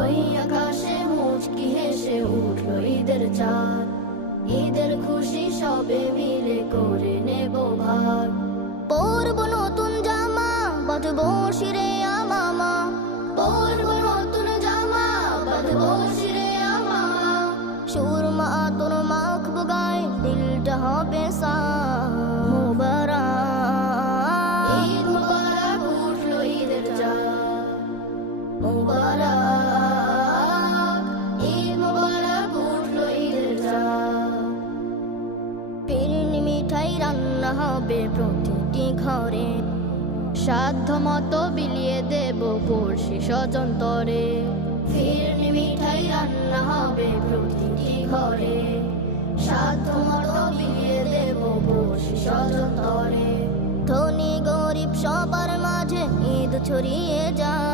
ওই আকাশে মুচকি হেসে উঠলো ঈদের চাঁদ, ঈদের খুশি সবে মিলে করে নেব ভাগ। পরব নতুন জামা, বাঁধবো শিরে আমামা, পরব নতুন জামা, বাঁধবো শিরে আমামা। সুরমা তোর মাখবো গায়ে, দিলটা হবে মোবারক। ঈদ মুবারক উঠলো ঈদের চাঁদ, মুবারক। ঈদ মুবারক উঠলো ঈদের চাঁদ। ফিরনি মিঠাই রান্না হবে প্রতিটি ঘরে, সাধ্য মতো বিলিয়ে দেব পড়শি স্বজন তরে। ফিরনি মিঠাই রান্না হবে প্রতিটি ঘরে, সাধ্য মতো বিলিয়ে দেব পড়শি স্বজন তরে। ধনী গরিব সবার মাঝে ঈদ ছড়িয়ে যায়।